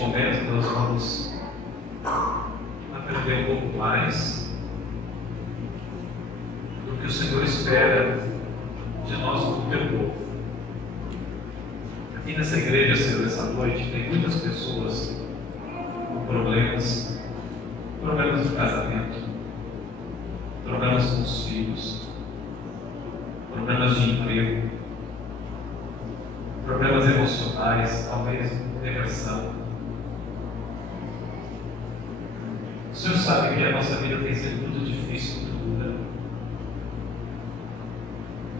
momento nós vamos aprender um pouco mais do que o Senhor espera de nós como teu povo. Aqui nessa igreja, Senhor, essa noite, tem muitas pessoas com problemas de casamento, problemas com os filhos, problemas de emprego, problemas emocionais, talvez depressão. O Senhor sabe que a nossa vida tem sido muito difícil, muito dura.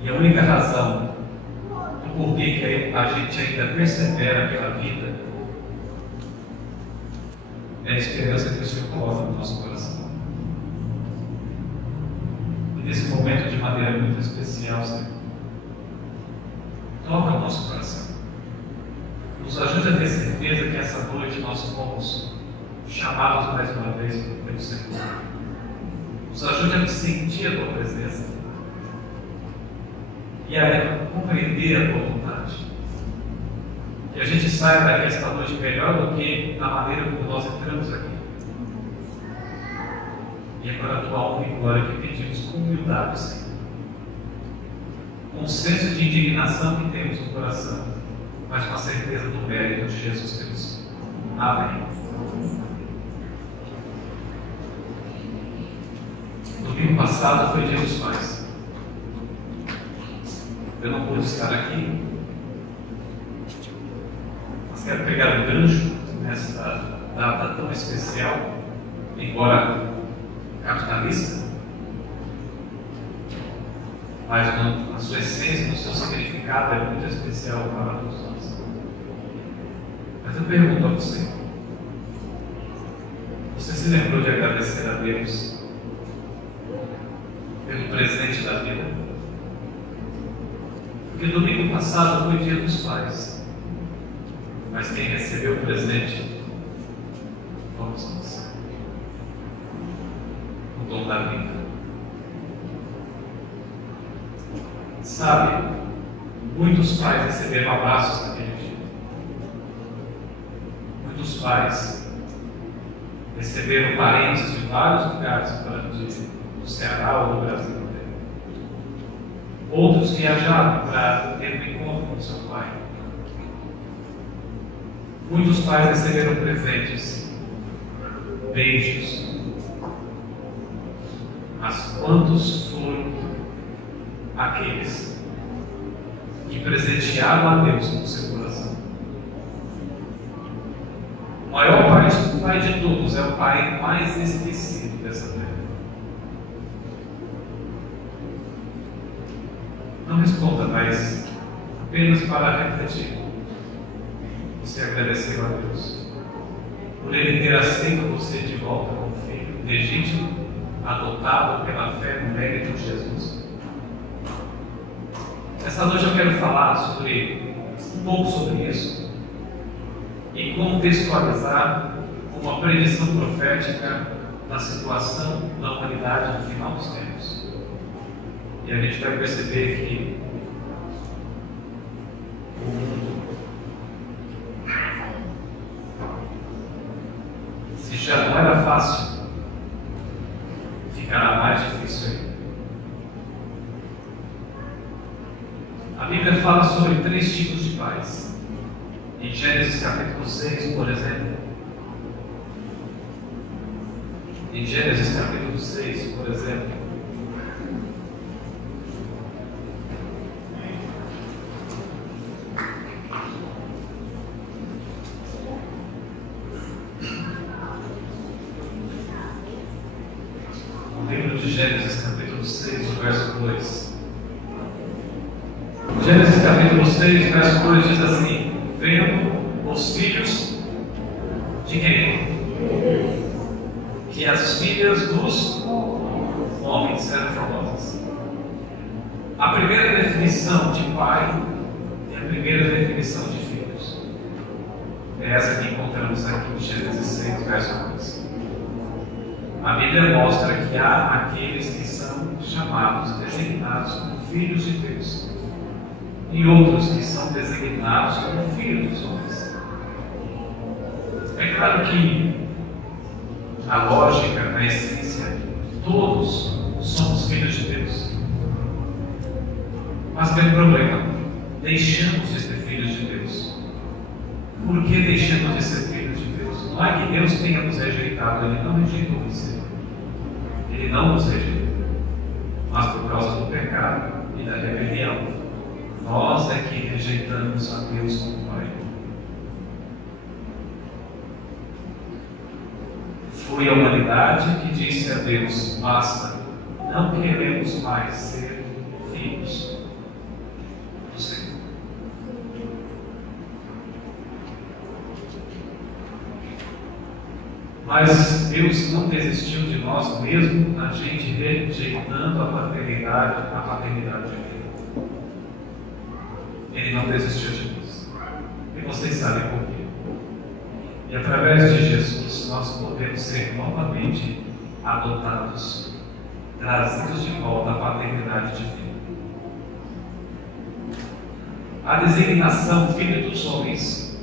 E a única razão do porquê que a gente ainda persevera pela vida é a esperança que o Senhor coloca no nosso coração. E nesse momento, de maneira muito especial, Senhor, toca o nosso coração. Nos ajude a ter certeza que essa noite nós fomos chamados mais uma vez pelo Senhor. Nos ajude a sentir a Tua presença e a compreender a Tua vontade. Que a gente saia daqui esta noite melhor do que na maneira como nós entramos aqui. E é para a Tua honra e glória que pedimos com humildade, Senhor. Com o senso de indignação que temos no coração, mas com a certeza do mérito de Jesus Cristo. Amém. Domingo passado foi Dia dos Pais. Eu não pude estar aqui, mas quero pegar um gancho nessa data tão especial, embora capitalista, mas na sua essência, no seu significado, é muito especial para todos nós. Mas eu pergunto a você: você se lembrou de agradecer a Deus pelo presente da vida? Porque domingo passado foi Dia dos Pais, mas quem recebeu o presente fomos nós, o dom da vida. Sabe, muitos pais receberam abraços naquele dia. Muitos pais receberam parentes de vários lugares do Ceará ou do Brasil. Outros viajaram para ter um encontro com seu pai. Muitos pais receberam presentes, beijos. Mas quantos foram aqueles que presentearam a Deus no seu coração? O maior pai de todos é o pai mais esquecido dessa terra. Não responda, mas apenas para refletir. Você agradeceu a Deus por Ele ter aceito você de volta como filho legítimo, adotado pela fé no mérito de Jesus. Essa noite eu quero falar um pouco sobre isso e contextualizar uma predição profética da situação da humanidade no final dos tempos. E a gente vai perceber que o mundo, se já não era fácil, ficará mais difícil ainda. A Bíblia fala sobre 3 tipos de pais. Em Gênesis capítulo 6, por exemplo. Em Gênesis capítulo 6, por exemplo. O livro de Gênesis capítulo 6, verso 2. Gênesis capítulo 6, verso 2 diz assim: vendo os filhos de quem? Que as filhas dos homens eram formosas. A primeira definição de pai e a primeira definição de filhos é essa que encontramos aqui em Gênesis 6, verso 2. A Bíblia mostra que há aqueles que são chamados, designados como filhos de Deus, e outros que são designados como filhos dos homens. É claro que a lógica, a essência, todos somos filhos de Deus. Mas tem um problema. Deixamos de ser filhos de Deus. Por que deixamos de ser filhos de Deus? Não é que Deus tenha nos rejeitado, Ele não rejeitou você. Ele não nos rejeitou. Mas por causa do pecado e da rebelião, nós é que rejeitamos a Deus como Pai. Foi a humanidade que disse a Deus: basta, não queremos mais ser filhos do Senhor. Mas Deus não desistiu de nós, mesmo a gente rejeitando a paternidade divina. Ele não desistiu de nós. E vocês sabem por quê. E através de Jesus nós podemos ser novamente adotados, trazidos de volta à paternidade divina. A designação filho dos homens,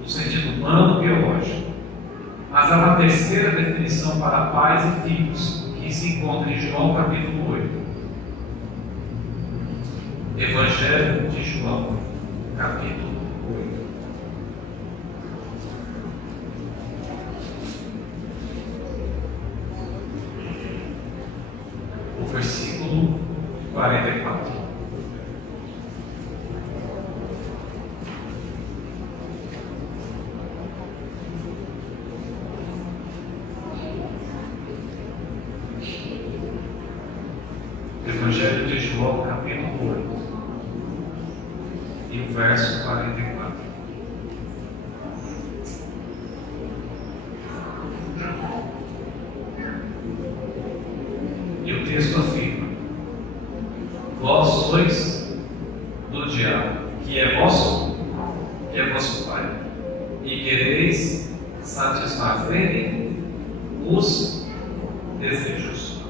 no sentido humano biológico, mas há uma terceira definição para pais e filhos, que se encontra em João capítulo 8. Evangelho de João, capítulo 8. O versículo 44. Evangelho de João, capítulo 8, e o verso 44. E o texto afirma: vós sois do diabo, que é vosso pai, e quereis satisfazer os desejos.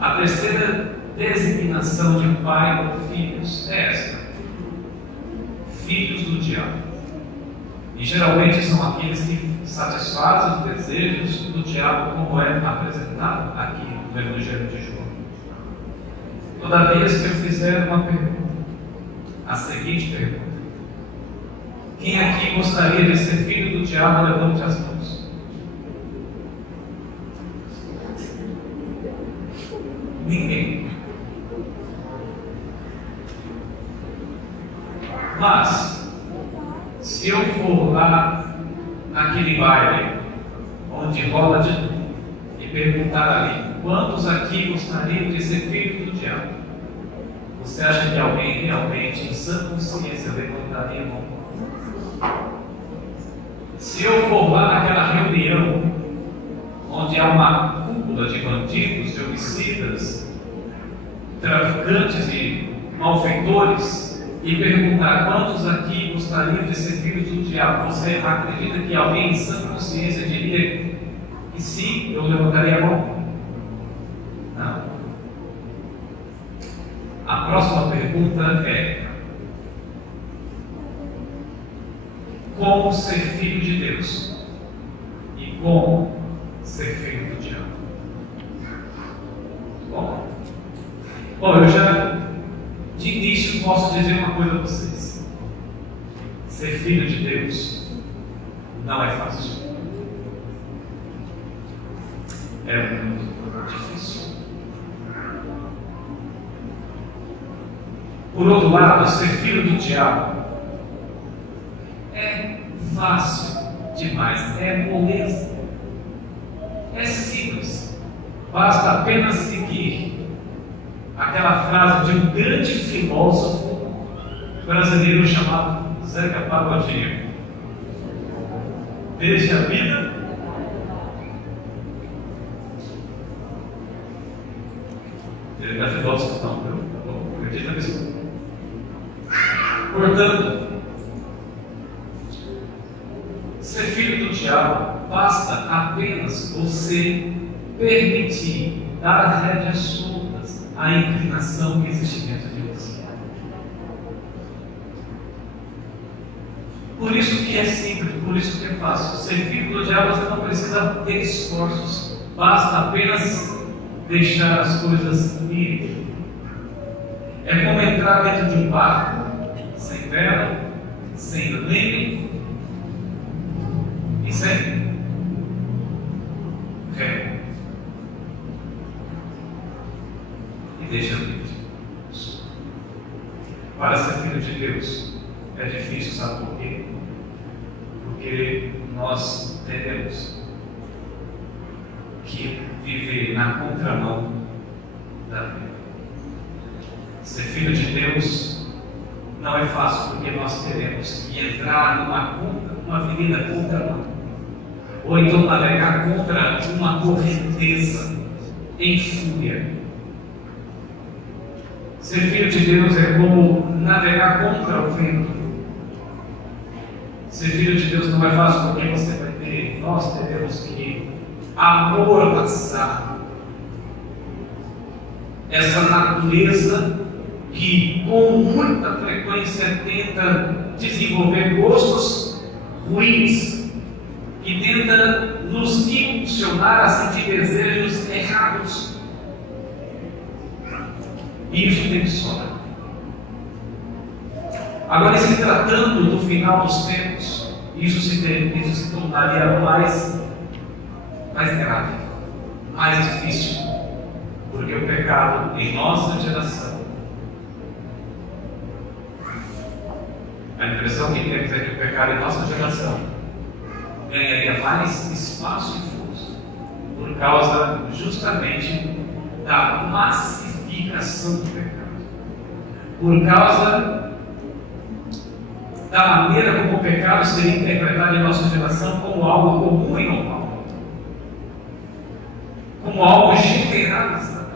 A terceira designação de pai ou filhos é esta: filhos do diabo. E geralmente são aqueles que satisfazem os desejos do diabo, como é apresentado aqui no Evangelho de João. Todavia, se eu fizer uma pergunta, a seguinte pergunta: quem aqui gostaria de ser filho do diabo? Levante as mãos. Ninguém. Mas, se eu for lá naquele baile onde rola de tudo e perguntar ali: quantos aqui gostariam de ser filho do diabo? Você acha que alguém realmente, em sã consciência, levantaria a mão? Se eu for lá naquela reunião onde há uma cúpula de bandidos, de homicidas, traficantes e malfeitores, e perguntar quantos aqui gostariam de ser filhos do diabo, você acredita que alguém em sã consciência diria que sim, eu levantaria a mão? Não. A próxima pergunta é: como ser filho de Deus e como ser filho do diabo? Bom, eu já de início posso dizer uma coisa a vocês: ser filho de Deus não é fácil. É muito difícil. Por outro lado, ser filho do diabo é fácil demais, é moleza, é simples. Basta apenas seguir aquela frase de um grande filósofo brasileiro chamado Zeca Pagodinho: desde a vida ele não é filósofo, não, acredita nisso. Portanto, ser filho do diabo basta apenas você permitir dar rédeas soltas à inclinação que existe dentro de você. Por isso que é simples, por isso que é fácil. Ser filho do diabo você não precisa ter esforços, basta apenas deixar as coisas irem. É como entrar dentro de um barco, sem vela, sem leme e sem remo. E deixa livre. Para ser filho de Deus é difícil, sabe por quê? Porque nós teremos que viver na contramão da vida. Ser filho de Deus não é fácil, porque nós teremos que entrar numa avenida contramão, ou então navegar contra uma correnteza em fúria. Ser filho de Deus é como navegar contra o vento. Ser filho de Deus não é fácil, porque nós teremos que amordaçar essa natureza que com muita frequência tenta desenvolver gostos ruins, que tenta nos impulsionar a sentir desejos errados. E isso tem que sobrar. Agora, se tratando do final dos tempos, isso se tornaria mais grave, mais difícil, porque o pecado em nossa geração, a impressão que temos é que o pecado em nossa geração ganharia mais espaço e força, por causa justamente da massificação do pecado, por causa da maneira como o pecado seria interpretado em nossa geração como algo comum e normal, como algo generalizado.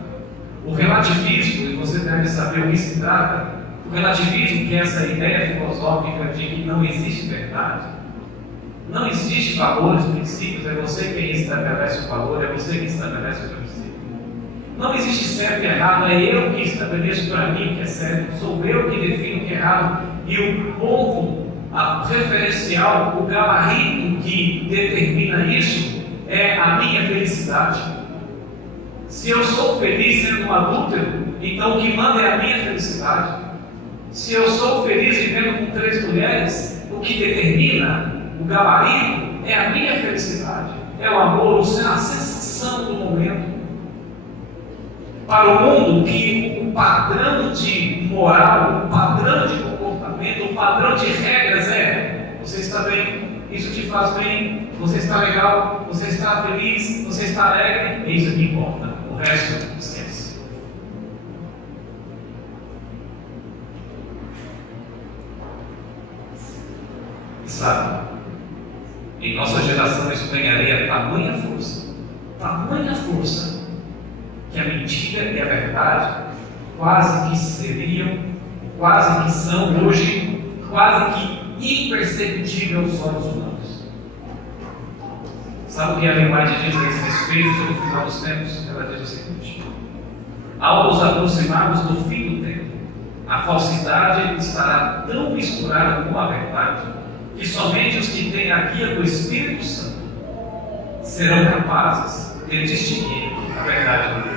O relativismo, e você deve saber o que se trata, o relativismo, que é essa ideia filosófica de que não existe verdade, não existe valores, princípios, é você quem estabelece o valor, é você quem estabelece o princípio. Não existe certo e errado, é eu que estabeleço para mim o que é certo, sou eu que defino o que é errado, e o ponto, o referencial, o gabarito que determina isso é a minha felicidade. Se eu sou feliz sendo um adúltero, então o que manda é a minha felicidade. Se eu sou feliz vivendo com 3 mulheres, o que determina o gabarito é a minha felicidade, é o amor, a sensação do momento. Para o mundo, que o padrão de moral, o padrão de comportamento, o padrão de regras é: você está bem, isso te faz bem, você está legal, você está feliz, você está alegre, é isso que importa, o resto esquece. E sabe, em nossa geração isso ganharia tamanha força, que a mentira e a verdade quase que são hoje, quase que imperceptível aos olhos humanos. Sabe o que a Ellen White diz a esse respeito sobre o final dos tempos? Ela diz o seguinte: ao nos aproximarmos do fim do tempo, a falsidade estará tão misturada com a verdade que somente os que têm a guia do Espírito Santo serão capazes de distinguir a verdade do mundo.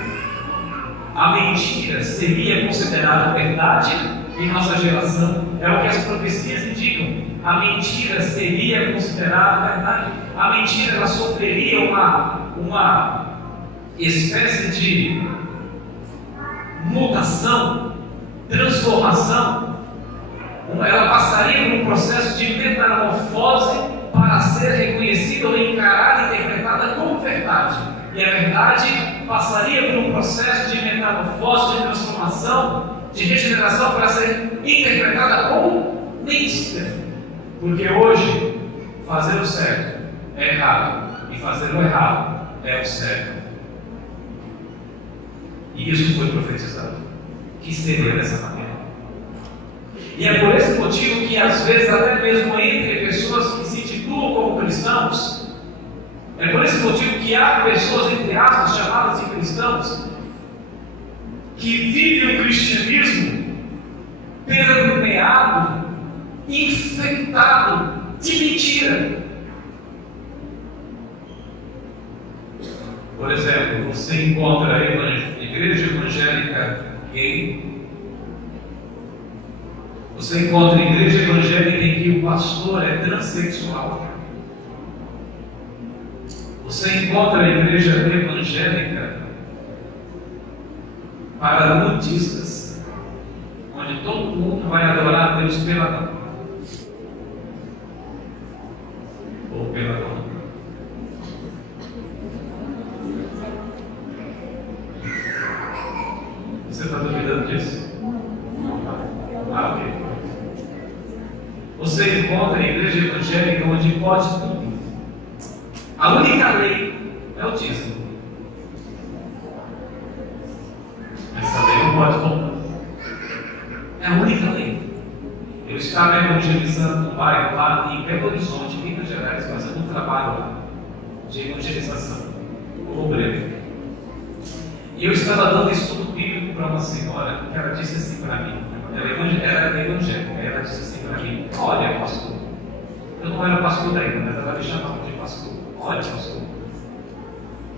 A mentira seria considerada verdade em nossa geração, é o que as profecias indicam. A mentira seria considerada verdade. A mentira ela sofreria uma espécie de mutação, transformação. Ela passaria por um processo de metamorfose para ser reconhecida ou encarada e interpretada como verdade. E a verdade passaria por um processo de metamorfose, de transformação, de regeneração para ser interpretada como mentira. Porque hoje, fazer o certo é errado e fazer o errado é o certo. E isso foi profetizado, que seria dessa maneira. E é por esse motivo que às vezes até mesmo entre pessoas que se titulam como cristãos, é por esse motivo que há pessoas, entre aspas, chamadas de cristãos, que vivem o cristianismo permeado, infectado de mentira. Por exemplo, você encontra a igreja evangélica gay, você encontra a igreja evangélica em que o pastor é transexual, você encontra a igreja evangélica para nudistas, onde todo mundo vai adorar a Deus peladão ou peladão. Você está duvidando disso? Ah, ok. Você encontra a igreja evangélica onde pode tudo. A única lei é o dízimo. Essa lei não pode faltar. É a única lei. Eu estava evangelizando um bairro lá em Belo Horizonte, Minas Gerais, fazendo um trabalho lá de evangelização, obreiro. E eu estava dando estudo bíblico para uma senhora que ela disse assim para mim, ela era evangélica, ela disse assim para mim: olha, pastor, eu não era pastor ainda, mas ela me chamava de pastor. Olha, pastor,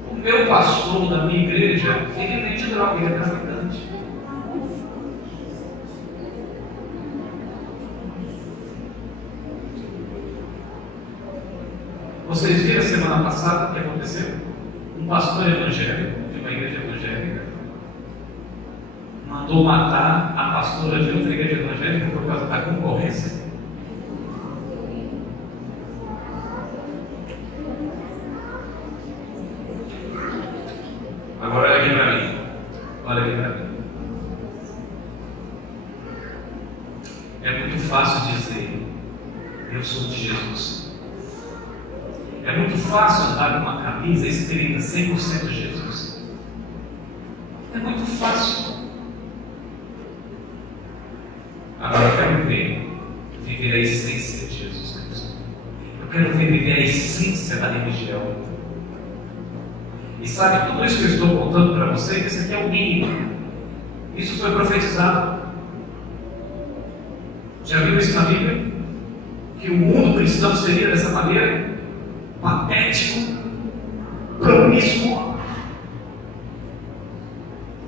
o meu pastor da minha igreja, ele vende droga, ele é traficante. Vocês viram a semana passada o que aconteceu? Um pastor evangélico, de uma igreja evangélica, mandou matar a pastora de outra igreja evangélica por causa da concorrência. Agora olha aqui para mim. Olha aqui para mim. É muito fácil dizer: eu sou de Jesus. É muito fácil andar com uma camisa escrita 100% Jesus. É muito fácil. Agora eu quero viver a essência de Jesus Cristo. Eu quero viver a essência da religião. E sabe, tudo isso que eu estou contando para vocês, isso aqui é o mínimo. Isso foi profetizado. Já viu isso na Bíblia? Que o mundo cristão seria dessa maneira? Patético, promíscuo,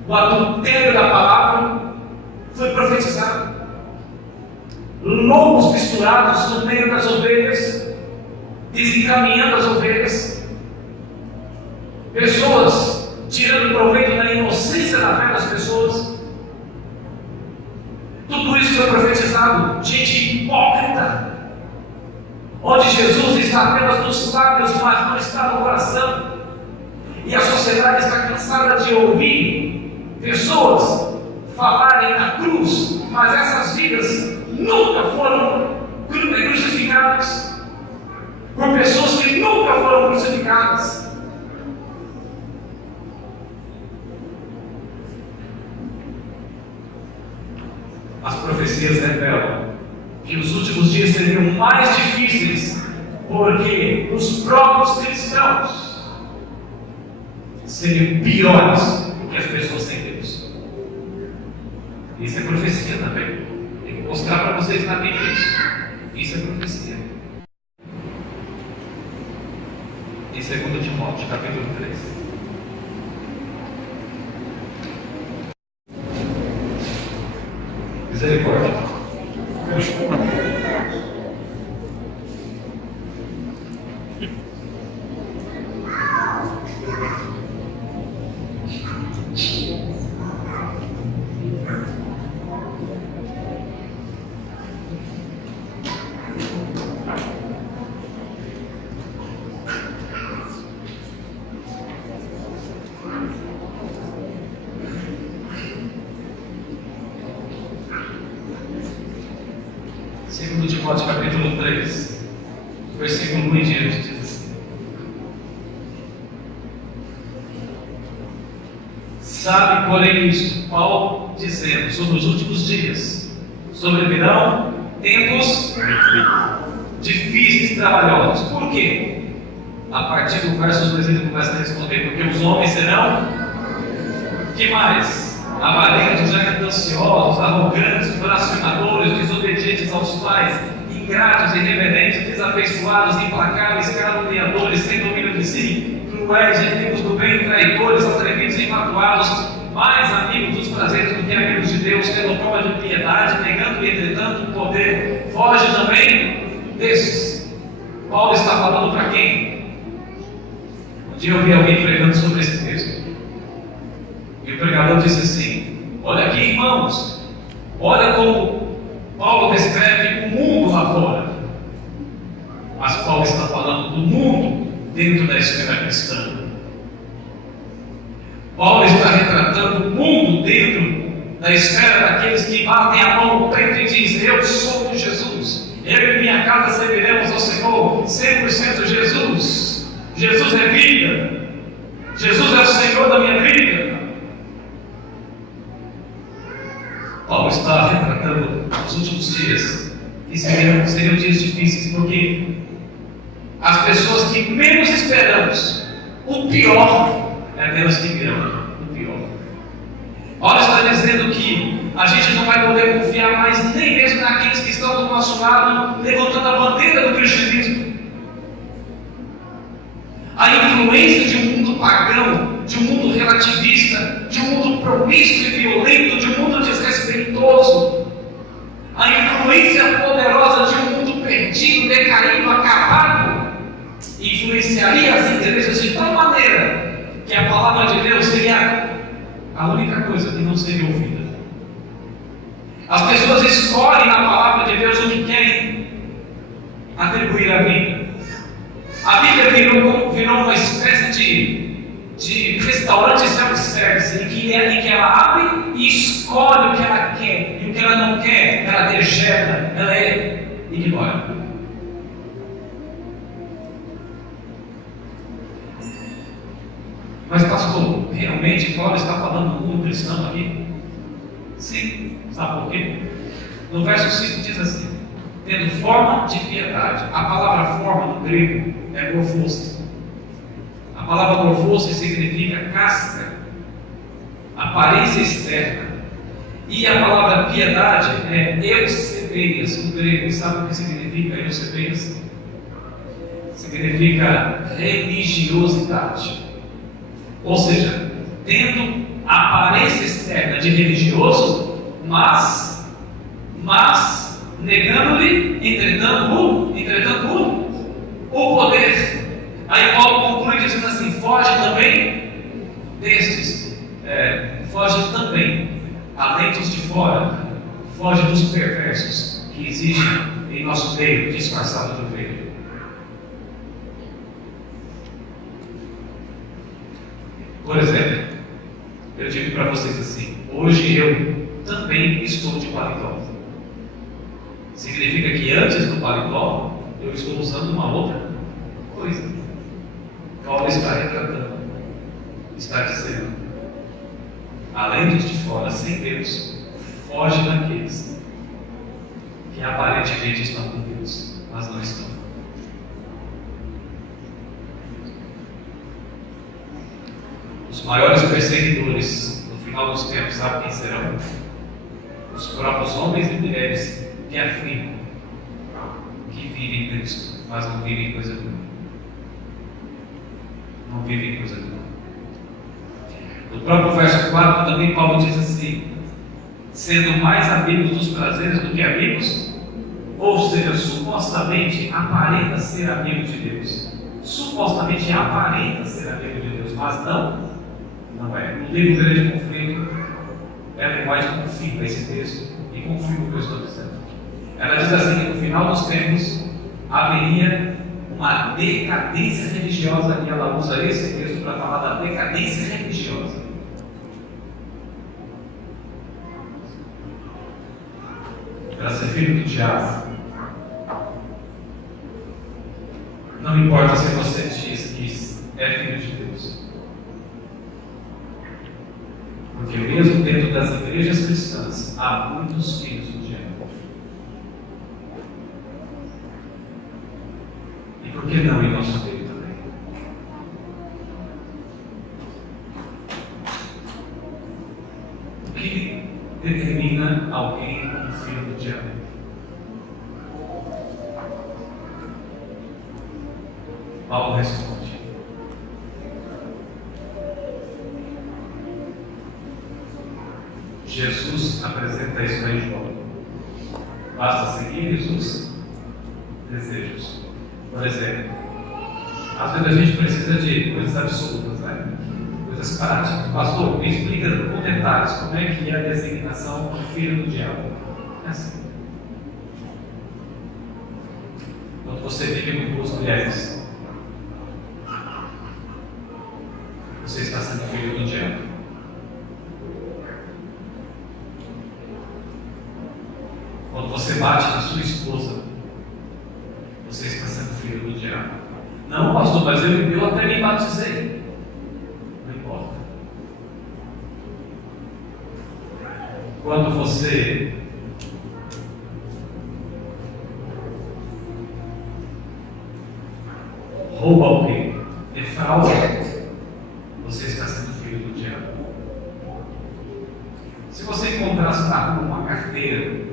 o adultério da palavra foi profetizado. Lobos misturados no meio das ovelhas, desencaminhando as ovelhas, pessoas tirando proveito da inocência da fé das pessoas. Tudo isso foi profetizado. Gente hipócrita, onde Jesus está apenas nos lábios, mas não está no coração. E a sociedade está cansada de ouvir pessoas falarem da cruz, mas essas vidas nunca foram crucificadas por pessoas que nunca foram crucificadas. As profecias revelam que os últimos dias seriam mais difíceis, porque os próprios cristãos seriam piores do que as pessoas sem Deus. Isso é profecia também. Tem que mostrar para vocês na Bíblia isso. Isso é profecia. Em 2 Timóteo, capítulo 3. Misericórdia. Segundo Timóteo, capítulo 3, versículo 1 em diante, diz assim: sabe, porém, isto, Paulo dizendo sobre os últimos dias, sobrevirão tempos difíceis e trabalhosos. Por quê? A partir do verso 2 ele começa a responder: porque os homens serão, que mais? Avarentos, gananciosos, arrogantes, blasfemadores, desobedientes aos pais, ingratos, irreverentes, desafeiçoados, implacáveis, caluniadores, sem domínio de si, cruéis, inimigos do bem, traidores, atrevidos e infatuados, mais amigos dos prazeres do que amigos de Deus, tendo forma de piedade, negando, entretanto, o poder. Foge também desses. Paulo está falando para quem? Um dia eu vi alguém pregando sobre esse texto. E o pregador disse assim: olha aqui, irmãos, olha como Paulo descreve o mundo lá fora. Mas Paulo está falando do mundo dentro da esfera cristã. Paulo está retratando o mundo dentro da esfera daqueles que batem a mão no peito e dizem: eu sou de Jesus, eu e minha casa serviremos ao Senhor, 100% Jesus. Jesus é vida, Jesus é o Senhor da minha vida. Paulo está retratando os últimos dias, que seriam dias difíceis, porque as pessoas que menos esperamos, o pior é delas que virão, o pior. Paulo está dizendo que a gente não vai poder confiar mais nem mesmo naqueles que estão do nosso lado, levantando a bandeira do cristianismo. A influência de um mundo pagão, de um mundo relativista, de um mundo promíscuo e violento, de um mundo desrespeitoso, a influência poderosa de um mundo perdido, decaído, acabado, influenciaria as igrejas de tal maneira que a palavra de Deus seria a única coisa que não seria ouvida. As pessoas escolhem na palavra de Deus o que querem atribuir à vida. A Bíblia virou uma espécie de restaurante self-service, em que ela abre e escolhe o que ela quer, e o que ela não quer, ela dejeta, ela ignora. Mas pastor, realmente Paulo está falando do mundo cristão aqui? Sim, sabe por quê? No verso 5 diz assim: tendo forma de piedade. A palavra forma no grego é morfose. A palavra morfose significa casca, aparência externa. E a palavra piedade é eusebeias no grego. Sabe o que significa eusebeias? Significa religiosidade. Ou seja, tendo a aparência externa de religioso, mas negando-lhe, entretanto, o poder. Aí Paulo conclui dizendo assim: foge também destes, foge também, além dos de fora, foge dos perversos que existem em nosso meio, disfarçado de ovelha. Por exemplo, eu digo para vocês assim: hoje eu também estou de paletó. Significa que antes do paletó eu estou usando uma outra coisa. Paulo está retratando, está dizendo: além dos de fora, sem Deus, foge daqueles que aparentemente estão com Deus, mas não estão. Os maiores perseguidores no final dos tempos, sabe quem serão? Os próprios homens e mulheres que afirmam que vivem Cristo, mas não vivem coisa nenhuma. Não vivem coisa nenhuma. No próprio verso 4 também Paulo diz assim: sendo mais amigos dos prazeres do que amigos, ou seja, supostamente aparenta ser amigo de Deus. Supostamente aparenta ser amigo de Deus, mas não é. No livro Grande Conflito, ela é mais confirma esse texto e confirma o que eu estou dizendo. Ela diz assim que no final dos tempos haveria uma decadência religiosa, e ela usa esse texto para falar da decadência religiosa. Para ser filho do diabo, não importa se você diz que é filho de Deus. Porque mesmo dentro das igrejas cristãs há muitos filhos do diabo. E por que não em nosso meio também? O que determina alguém como filho do diabo? Paulo responde: Jesus apresenta isso para João. Basta seguir os desejos. Por exemplo, às vezes a gente precisa de coisas absolutas, né? Coisas práticas. Pastor, me explica com detalhes como é que é a designação do filho do diabo. É assim. Quando você vive com duas mulheres, você está sendo filho do diabo. Quando você bate na sua esposa, você está sendo filho do diabo. Não, pastor, mas eu até me batizei. Não importa. Quando você rouba alguém, defrauda, você está sendo filho do diabo. Se você encontrasse na rua uma carteira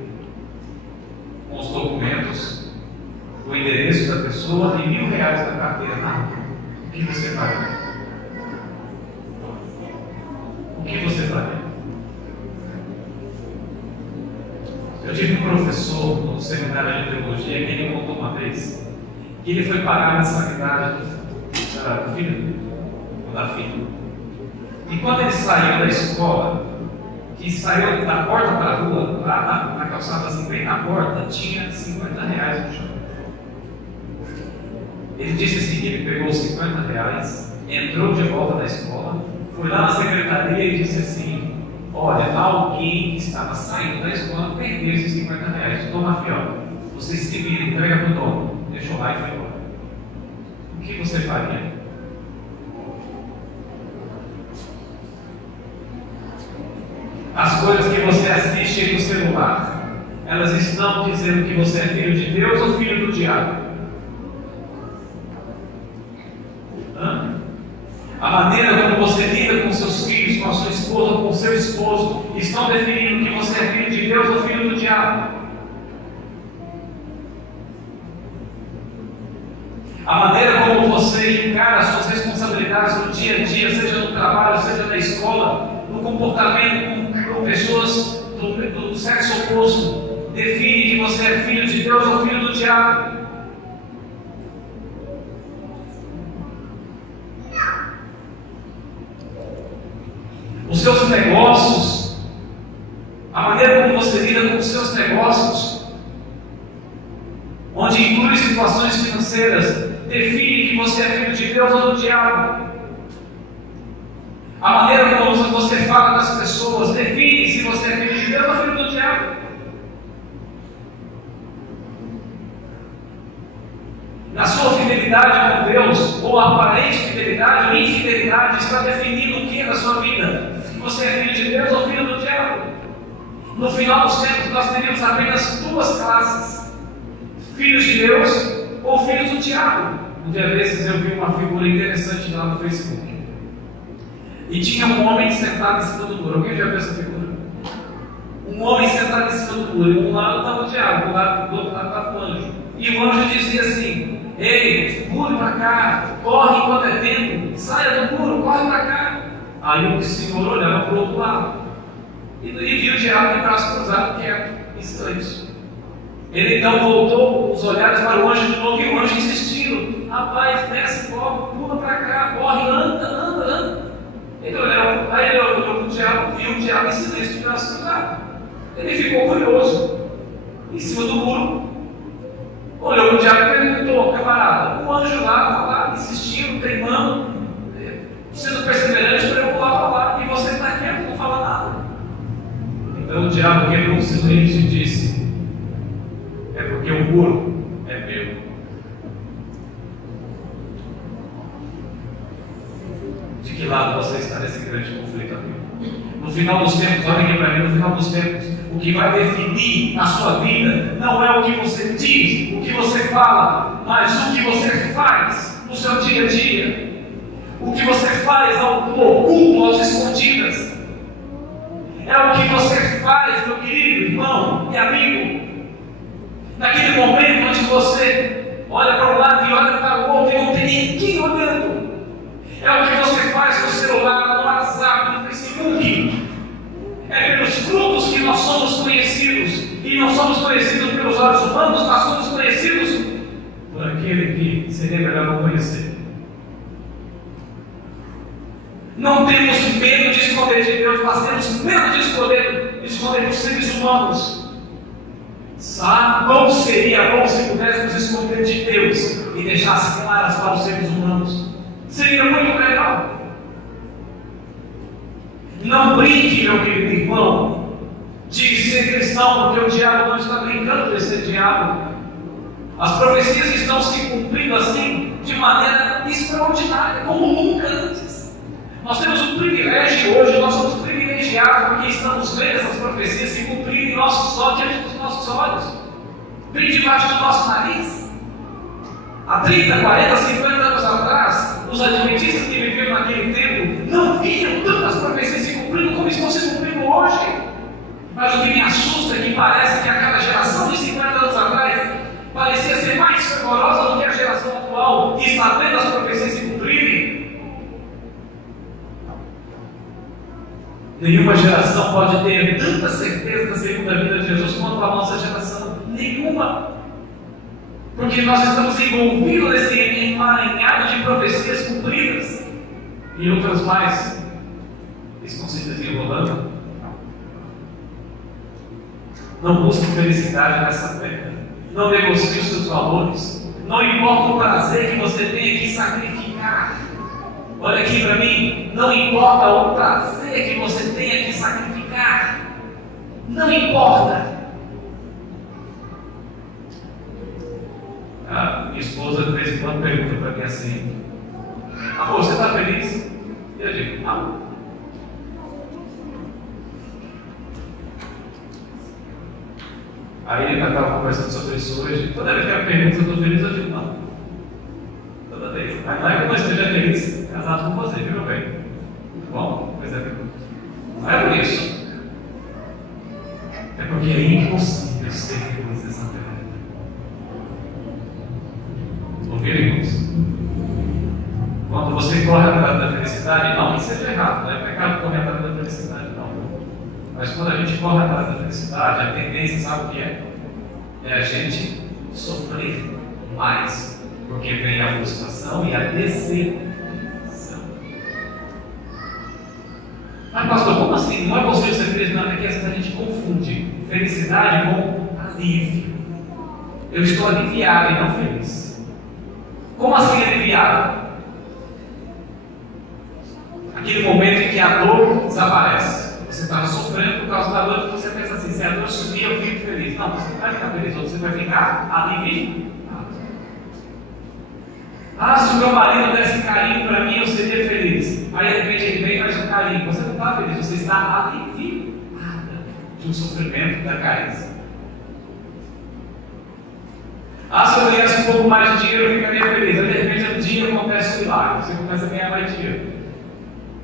com os documentos, o endereço da pessoa e R$1.000 na carteira na rua, o que você faria? O que você faria? Eu tive um professor no seminário de teologia que ele contou uma vez que ele foi pagar a mensalidade do filho dele, ou da filha. E quando ele saiu da escola, que saiu da porta para a rua, lá na calçada, assim, bem na porta, tinha R$50 no chão. Ele disse assim: que ele pegou os R$50, entrou de volta da escola, foi lá na secretaria e disse assim: olha, alguém que estava saindo da escola perdeu esses R$50. Toma, filho, você se vira, entrega para o dono. Deixou lá e foi embora. O que você faria? As coisas que você assiste no celular, elas estão dizendo que você é filho de Deus ou filho do diabo? A maneira como você lida com seus filhos, com a sua esposa, com o seu esposo, estão definindo que você é filho de Deus ou filho do diabo. A maneira como você encara as suas responsabilidades no dia a dia, seja no trabalho, seja na escola, no comportamento com pessoas do sexo oposto, define que você é filho de Deus ou filho do diabo. Os seus negócios, a maneira como você lida com os seus negócios, onde inclui situações financeiras, define que você é filho de Deus ou do diabo. A maneira como você fala com as pessoas define se você é filho de Deus ou filho do diabo. Na sua fidelidade com Deus, ou aparente fidelidade ou infidelidade, está definindo o que na sua vida? Se você é filho de Deus ou filho do diabo. No final dos tempos, nós teríamos apenas duas classes: filhos de Deus ou filhos do diabo. Um dia desses eu vi uma figura interessante lá no Facebook. E tinha um homem sentado em cima do muro. Alguém já viu essa figura? Um homem sentado em cima do muro. Um lado estava o diabo, do outro lado estava o anjo. E o anjo dizia assim: ei, pule para cá, corre enquanto é tempo, saia do muro, corre para cá. Aí o senhor olhava para o outro lado e viu o diabo de braço cruzado, quieto, em silêncio. Ele então voltou os olhares para o anjo de novo, e o anjo insistindo: rapaz, desce, corre, pula para cá, corre, anda. Aí ele olhou para o diabo, viu o diabo em silêncio de braço cruzado. Ele ficou curioso, em cima do muro, olhou para o diabo e perguntou: camarada, o anjo lá está lá, insistindo, teimando, sendo perseverante para eu pular para lá, e você está quieto, não fala nada. Então o diabo quebrou o silêncio e disse: é porque o muro é meu. De que lado você está nesse grande conflito aqui? No final dos tempos, olha aqui para mim, no final dos tempos, o que vai definir a sua vida não é o que você diz, o que você fala, mas o que você faz no seu dia a dia. O que você faz no oculto, às escondidas. É o que você faz, meu querido irmão e amigo, naquele momento onde você olha para um lado e olha para o outro e não tem ninguém olhando. É o que você faz no celular, no WhatsApp, no Facebook. É pelos frutos que nós somos conhecidos. E não somos conhecidos pelos olhos humanos, mas somos conhecidos por aquele que seria melhor não conhecer. Não temos medo de esconder de Deus, mas temos medo de esconder dos seres humanos. Sabe como seria bom se pudéssemos esconder de Deus e deixasse claras para os seres humanos? Seria muito legal. Não brinque, meu querido irmão, de ser cristão, porque o diabo não está brincando de ser diabo. As profecias estão se cumprindo assim, de maneira extraordinária, como nunca antes. Nós temos o privilégio hoje, nós somos privilegiados porque estamos vendo essas profecias se cumprirem diante dos nossos olhos, bem debaixo do nosso nariz. Há 30, 40, 50 anos atrás, os adventistas que viveram naquele tempo não viam tantas profecias se cumprindo como estão se cumprindo hoje. Mas o que me assusta é que parece que aquela geração de 50 anos atrás parecia ser mais fervorosa do que a geração atual, que está vendo as profecias se cumprirem. Nenhuma geração pode ter tanta certeza da segunda vinda de Jesus quanto a nossa geração. Nenhuma. Porque nós estamos envolvidos nesse emaranhado de profecias cumpridas. E outras mais estão se desenrolando. Não busque felicidade nessa terra. Não negocie os seus valores. Não importa o prazer que você tenha que sacrificar. Olha aqui para mim, não importa o prazer que você tenha que sacrificar, não importa. Minha esposa de vez em quando pergunta para mim assim: amor, você está feliz? E eu digo: não. Aí eu estava conversando sobre isso hoje. Toda vez que ela pergunta se eu estou feliz, eu digo: não. Toda vez. Mas não é que eu não esteja feliz casado com você, viu, meu bem? Bom, pois é. Não é por isso. É porque é impossível ser feliz nessa terra. Ouviram, irmãos? Quando você corre atrás da felicidade, não que seja errado, não é pecado correr atrás da felicidade, não. Mas quando a gente corre atrás da felicidade, a tendência, sabe o que é? É a gente sofrer mais. Porque vem a frustração e a decepção. Mas pastor, como assim? Não é possível ser feliz? Não, é que às vezes a gente confunde felicidade com alívio. Eu estou aliviado e não feliz. Como assim aliviado? Aquele momento em que a dor desaparece. Você está sofrendo por causa da dor, você pensa assim: se a dor sumir, eu fico feliz. Não, você não vai ficar feliz, você vai ficar aliviado. Se o meu marido desse carinho para mim, eu seria feliz. Aí de repente ele vem e faz um carinho. Você não está feliz, você está aliviada de um sofrimento da carência. Se eu ganhasse um pouco mais de dinheiro, eu ficaria feliz. Aí de repente um dia acontece um milagre, você começa a ganhar mais dinheiro.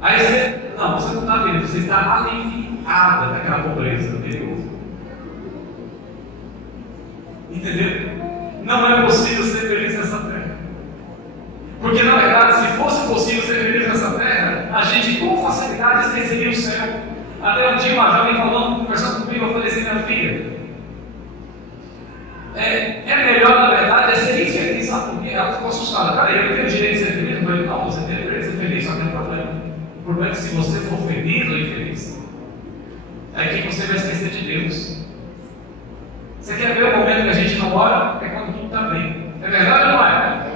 Aí você não está feliz, você está aliviada daquela pobreza anterior. Entendeu? Não é possível ser feliz nessa terra. Porque na verdade, se fosse possível ser feliz nessa terra, a gente com facilidade esqueceria o céu. Até um dia uma jovem falando, conversando comigo, eu falei assim: minha filha, é melhor na verdade ser infeliz, sabe por quê? Ela ficou assustada: cara, eu tenho o direito de ser feliz? Eu falei: não, você tem o direito de ser feliz, só tem um problema. O problema é que se você for feliz ou infeliz, aí que você vai esquecer de Deus. Você quer ver o momento que a gente não ora? É quando tudo está bem. É verdade ou não é?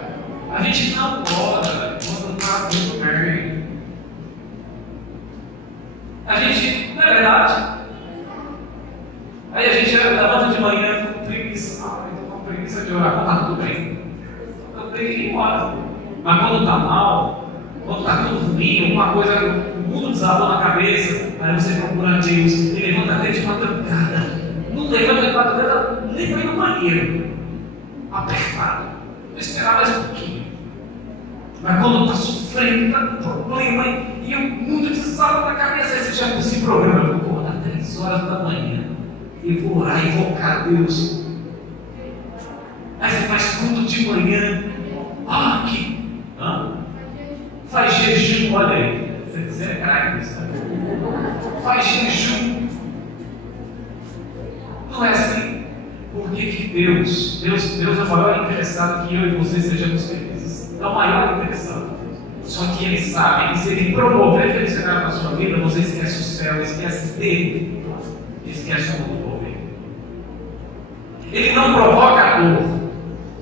A gente não ora quando está tudo bem. A gente, não é verdade? Aí a gente levanta de manhã com preguiça. Estou com preguiça de orar, quando está tudo bem. Eu tenho que ir embora. Mas quando está mal, quando está tudo ruim, alguma coisa, o mundo desabou na cabeça, aí você procura Deus e levanta até de madrugada. Não levanta de madrugada nem para ir no banheiro. Apertado. Vou esperar mais um pouquinho. Mas quando está sofrendo, está com problema e o mundo desaba na cabeça, aí você já com esse problema. Eu vou acordar 3 horas da manhã e vou orar e invocar a Deus. Aí você faz culto de manhã carne, sabe? Faz jejum. Não é assim. Por que Deus é o maior interessado que eu e você sejamos felizes? É o maior interessado. Só que Ele sabe que se Ele promover felicidade na sua vida, você esquece o céu, esquece dele, esquece o mundo por vir. Ele não provoca dor.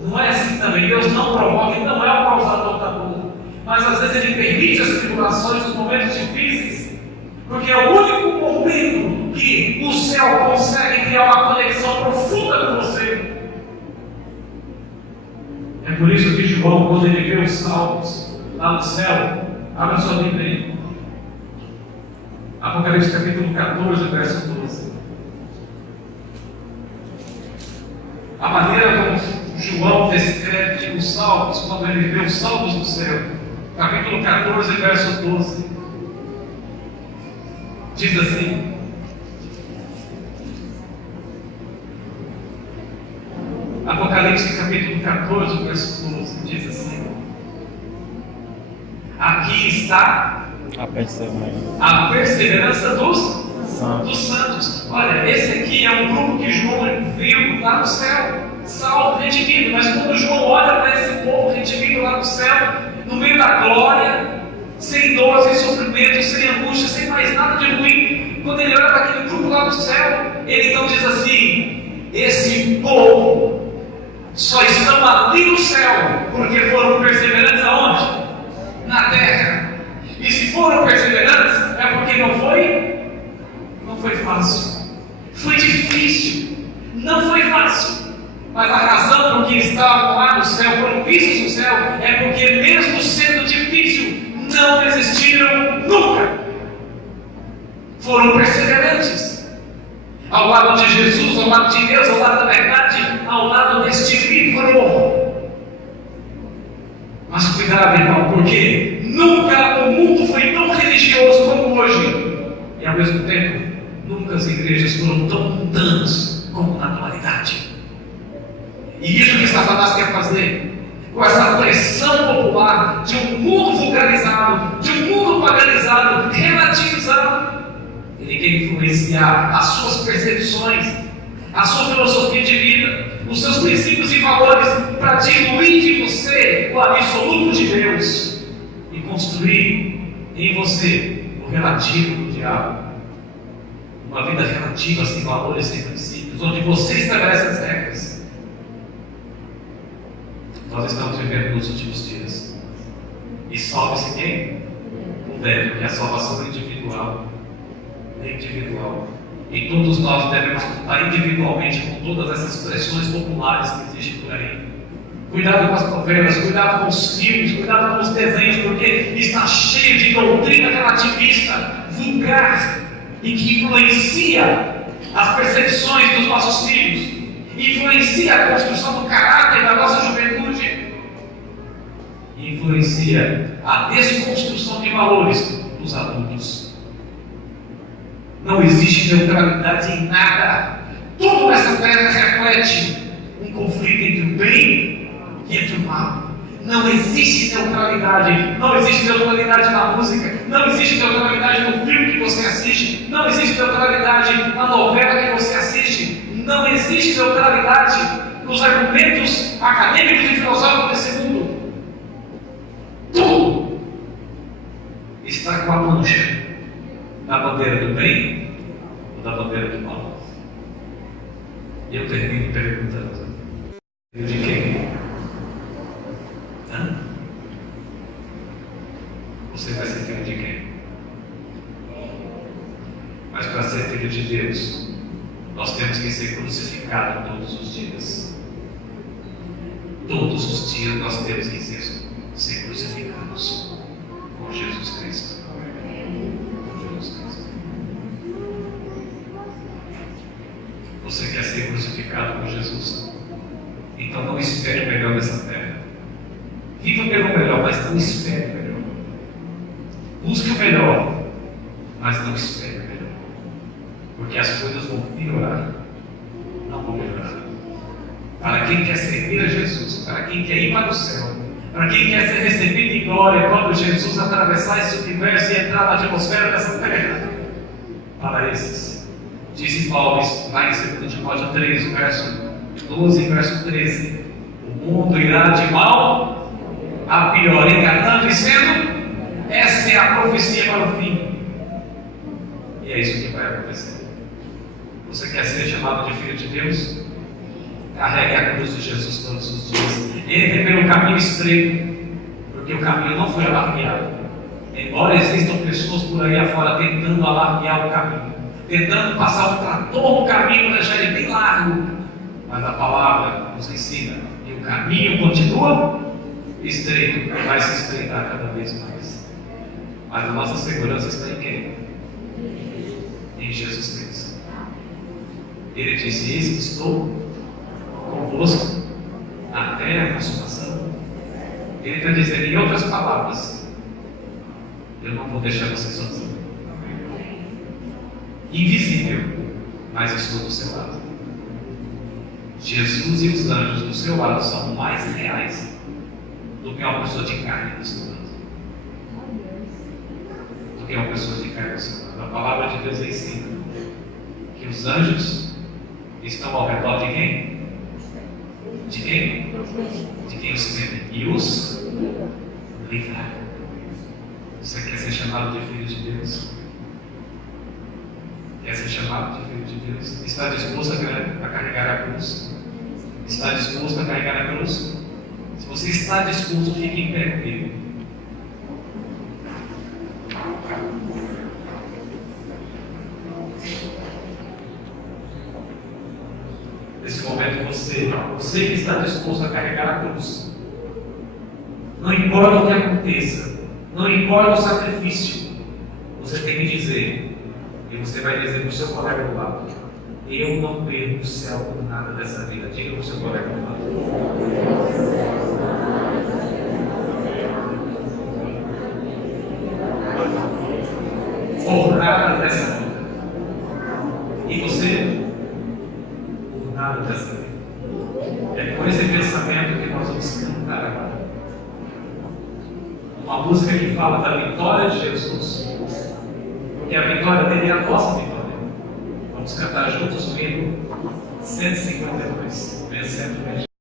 Não é assim também. Deus não provoca, Ele não é o causador da dor. Mas às vezes Ele permite as tribulações, os momentos difíceis, porque é o único momento que o céu consegue criar uma conexão profunda com você. É por isso que João, quando ele vê os salvos lá no céu, abre sua Bíblia aí. Apocalipse capítulo 14, verso 12. A maneira como João descreve os salvos, quando ele vê os salvos no céu, capítulo 14, verso 12, diz assim: Apocalipse capítulo 14, verso 12, diz assim: aqui está a perseverança dos santos. Olha, esse aqui é um grupo que João viu lá no céu, salvo, redimido. Mas quando João olha para esse povo redimido lá no céu, no meio da glória, sem dor, sem sofrimento, sem angústia, sem mais nada de ruim, quando ele olha para aquele grupo lá no céu, ele então diz assim: esse povo só estão ali no céu porque foram perseverantes aonde? Na terra. E se foram perseverantes, é porque não foi fácil. Foi difícil. Não foi fácil. Mas a razão por que estavam lá no céu, foram vistos no céu, é porque mesmo sendo difícil, não desistiram nunca. Foram perseverantes. Ao lado de Jesus, ao lado de Deus, ao lado da verdade, ao lado deste livro. Mas cuidado, irmão, porque nunca o mundo foi tão religioso como hoje. E ao mesmo tempo, nunca as igrejas foram tão mundanas como na atualidade. E isso que Satanás quer fazer, com essa pressão popular de um mundo vulgarizado, de um mundo paganizado, relativizado, ele quer influenciar as suas percepções, a sua filosofia de vida, os seus princípios e valores, para diluir de você o absoluto de Deus e construir em você o relativo do diabo. Uma vida relativa, sem valores, sem princípios, onde você estabelece as regras. Nós estamos vivendo nos últimos dias. E salve-se quem? O débil, que é a salvação individual. E todos nós devemos lutar individualmente com todas essas pressões populares que existem por aí. Cuidado com as novelas, cuidado com os filmes, cuidado com os desenhos, porque está cheio de doutrina relativista, vulgar, e que influencia as percepções dos nossos filhos, influencia a construção do caráter da nossa juventude, e influencia a desconstrução de valores dos adultos. Não existe neutralidade em nada. Tudo nessa terra reflete um conflito entre o bem e entre o mal. Não existe neutralidade. Não existe neutralidade na música. Não existe neutralidade no filme que você assiste. Não existe neutralidade na novela que você assiste. Não existe neutralidade nos argumentos acadêmicos e filosóficos desse mundo. Tudo está com a mancha da bandeira do bem ou da bandeira do mal? E eu termino perguntando: de quem? Você vai ser filho de quem? Mas para ser filho de Deus, nós temos que ser crucificados todos os dias. Todos os dias nós temos que ser crucificados com Jesus Cristo. Você quer ser crucificado com Jesus? Então não espere o melhor dessa terra. Viva pelo melhor, mas não espere o melhor. Busque o melhor, mas não espere o melhor. Porque as coisas vão piorar. Não vão melhorar. Para quem quer servir a Jesus, para quem quer ir para o céu, Para quem quer ser recebido em glória quando Jesus atravessar esse universo e entrar na atmosfera dessa terra. Para esses, disse Paulo lá em 2 Timóteo 3, verso 12 e verso 13: o mundo irá de mal a pior, enganando e sendo. Essa é a profecia para o fim. E é isso que vai acontecer. Você quer ser chamado de filho de Deus? Carregue a cruz de Jesus todos os dias. Entre pelo caminho estreito, porque o caminho não foi alarmeado. Embora existam pessoas por aí afora tentando alarmear o caminho, tentando passar o trator no caminho, deixar ele bem largo, mas a palavra nos ensina que o caminho continua estreito, vai se estreitar cada vez mais. Mas a nossa segurança está em quem? Em Jesus Cristo. Ele disse: eis que estou convosco até a consumação. Ele está dizendo, em outras palavras, eu não vou deixar você sozinho. Invisível, mas estou do seu lado. Jesus e os anjos do seu lado são mais reais do que uma pessoa de carne do seu lado. Do que uma pessoa de carne do seu lado. A palavra de Deus ensina que os anjos estão ao redor de quem? De quem? De quem os temem e os livrar. Você quer ser chamado de filho de Deus? Quer ser chamado de filho de Deus? Está disposto a carregar a cruz? Está disposto a carregar a cruz? Se você está disposto, fique em pé comigo. Nesse momento, você que está disposto a carregar a cruz, não importa o que aconteça, não importa o sacrifício, você tem que dizer, e você vai dizer para o seu colega do lado: eu não perco o céu por nada dessa vida. Diga para o seu colega do lado: por nada dessa vida. E você? Por nada dessa vida. É com esse pensamento que nós vamos cantar agora. Uma música que fala da vitória de Jesus, porque a vitória dele é a nossa vitória. Vamos cantar juntos o hino 152, vencendo.